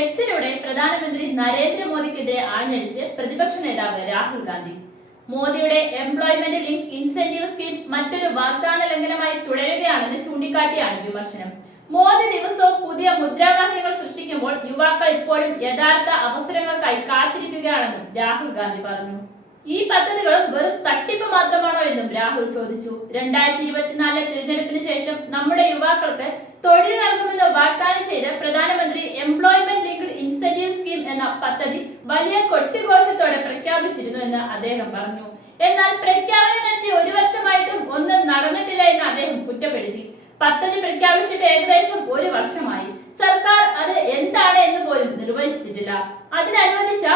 എക്സിലൂടെ പ്രധാനമന്ത്രി നരേന്ദ്രമോദിക്കെതിരെ ആഞ്ഞടിച്ച് പ്രതിപക്ഷ നേതാവ് രാഹുൽ ഗാന്ധി. മോദിയുടെ എംപ്ലോയ്മെന്റ് ലിങ്ക് ഇൻസെന്റീവ് സ്കീം മറ്റൊരു വാഗ്ദാന ലംഘനമായി തുടരുകയാണെന്ന് ചൂണ്ടിക്കാട്ടിയാണ് വിമർശനം. മോദി ദിവസവും പുതിയ മുദ്രാവാക്യങ്ങൾ സൃഷ്ടിക്കുമ്പോൾ യുവാക്കൾ ഇപ്പോഴും യഥാർത്ഥ അവസരങ്ങൾക്കായി കാത്തിരിക്കുകയാണെന്നും രാഹുൽ ഗാന്ധി പറഞ്ഞു. ഈ പദ്ധതികളും വെറും തട്ടിപ്പ് മാത്രമാണോ എന്നും രാഹുൽ ചോദിച്ചു. 2024 തിരഞ്ഞെടുപ്പിന് ശേഷം നമ്മുടെ യുവാക്കൾക്ക് തൊഴിൽ നൽകുമെന്ന് വാഗ്ദാനം ചെയ്ത് പ്രധാനമന്ത്രി എംപ്ലോയ്മെന്റ് ലിങ്ക്ഡ് ഇൻസെന്റീവ് സ്കീം എന്ന പദ്ധതി വലിയ കൊട്ടിഘോഷത്തോടെ പ്രഖ്യാപിച്ചിരുന്നു എന്ന് അദ്ദേഹം പറഞ്ഞു. എന്നാൽ പ്രഖ്യാപനം നടത്തി ഒരു വർഷമായിട്ടും ഒന്നും നടന്നിട്ടില്ല എന്ന് അദ്ദേഹം കുറ്റപ്പെടുത്തി. പദ്ധതി പ്രഖ്യാപിച്ചിട്ട് ഏകദേശം ഒരു വർഷമായി. സർക്കാർ അത് എന്താണ് എന്ന് പോലും നിർവചിച്ചിട്ടില്ല. അതിനനുവദിച്ച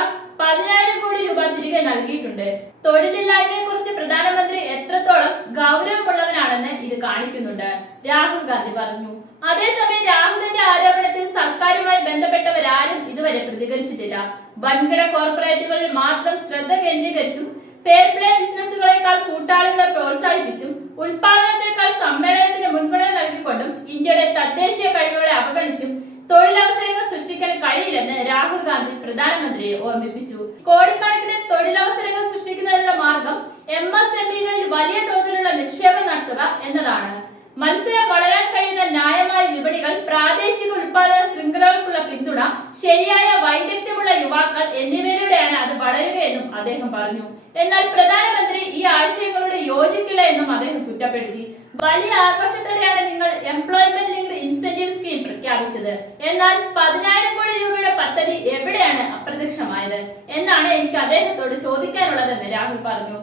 10,000 കോടി രൂപ തിരികെ നൽകിയിട്ടുണ്ട്. തൊഴിലില്ലായ്മയെ കുറിച്ച് പ്രധാനമന്ത്രി എത്രത്തോളം ഗൗരവമുള്ളവനാണെന്ന് ഇത് കാണിക്കുന്നുണ്ട്, രാഹുൽ ഗാന്ധി പറഞ്ഞു. അതേസമയം രാഹുലിന്റെ ആരോപണത്തിൽ സർക്കാരുമായി ബന്ധപ്പെട്ടവരാരും ഇതുവരെ പ്രതികരിച്ചിട്ടില്ല. വൻകിട കോർപ്പറേറ്റുകളിൽ മാത്രം ശ്രദ്ധ കേന്ദ്രീകരിച്ചും ഫെയർ പ്ലേ ബിസിനസ്സുകളെക്കാൾ കൂട്ടാളികളെ പ്രോത്സാഹിപ്പിച്ചും ഉൽപാദനത്തെക്കാൾ സമ്മേളനത്തിന് മുൻഗണന നൽകിക്കൊണ്ടും ഇന്ത്യയുടെ തദ്ദേശീയ കഴിവുകളെ അവഗണിച്ചും തൊഴിലവസരങ്ങൾ സൃഷ്ടിക്കാൻ കഴിയില്ലെന്ന് രാഹുൽ ഗാന്ധി പ്രധാനമന്ത്രിയെ ഓർമ്മിപ്പിച്ചു. കോടിക്കണക്കിന് തൊഴിലവസരങ്ങൾ സൃഷ്ടിക്കുന്നതിനുള്ള മാർഗം MSMEകളിൽ വലിയ തോതിലുള്ള നിക്ഷേപം നടത്തുക എന്നതാണ്. മത്സരം വളരാൻ കഴിയുന്ന ന്യായമായ വിപണികൾ, പ്രാദേശിക ഉൽപാദന ശൃംഖലകൾക്കുള്ള പിന്തുണ, ശരിയായ വൈദഗ്ധ്യമുള്ള യുവാക്കൾ എന്നിവയിലൂടെയാണ് അത് വളരുകയെന്നും അദ്ദേഹം പറഞ്ഞു. എന്നാൽ പ്രധാനമന്ത്രി ഈ ആശയങ്ങളോട് യോജിക്കില്ല എന്നും അദ്ദേഹം കുറ്റപ്പെടുത്തി. വലിയ ആഘോഷത്തോടെയാണ് നിങ്ങൾ എംപ്ലോയ്മെന്റ് ലിങ്ക്ഡ് ഇൻസെന്റീവ് സ്കീം പ്രഖ്യാപിച്ചത്. എന്നാൽ 10,000 കോടി രൂപയുടെ പദ്ധതി എവിടെയാണ് അപ്രത്യക്ഷമായത് എന്നാണ് എനിക്ക് അദ്ദേഹത്തോട് ചോദിക്കാനുള്ളതെന്ന് രാഹുൽ പറഞ്ഞു.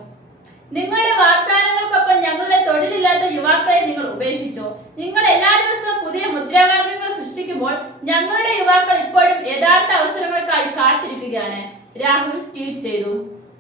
നിങ്ങളുടെ വാഗ്ദാനങ്ങൾക്കൊപ്പം ഞങ്ങളുടെ തൊഴിലില്ലാത്ത യുവാക്കളെ നിങ്ങൾ ഉപേക്ഷിച്ചോ? നിങ്ങൾ എല്ലാ ദിവസവും പുതിയ മുദ്രാവാക്യങ്ങൾ സൃഷ്ടിക്കുമ്പോൾ ഞങ്ങളുടെ യുവാക്കൾ ഇപ്പോഴും യഥാർത്ഥ അവസരങ്ങൾക്കായി കാത്തിരിക്കുകയാണ്, രാഹുൽ ട്വീറ്റ് ചെയ്തു.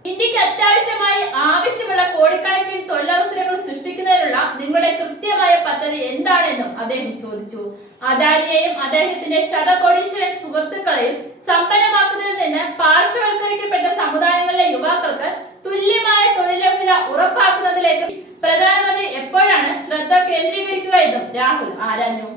ഇന്ത്യക്ക് അത്യാവശ്യമായി ആവശ്യമുള്ള കോടിക്കണക്കിന് തൊഴിലവസരങ്ങൾ സൃഷ്ടിക്കുന്നതിനുള്ള നിങ്ങളുടെ കൃത്യമായ പദ്ധതി എന്താണെന്നും അദ്ദേഹം ചോദിച്ചു. അദാനിയെയും അദ്ദേഹത്തിന്റെ ശതകോടീശ്വരൻ സുഹൃത്തുക്കളെയും സമ്പന്നമാക്കുന്നതിൽ നിന്ന് പാർശ്വവൽക്കരിക്കപ്പെട്ട സമുദായങ്ങളിലെ യുവാക്കൾക്ക് തുല്യമായ തൊഴിൽ ലഭ്യത ഉറപ്പാക്കുന്നതിലേക്ക് പ്രധാനമന്ത്രി എപ്പോഴാണ് ശ്രദ്ധ കേന്ദ്രീകരിക്കുക എന്നും രാഹുൽ ആരാഞ്ഞു.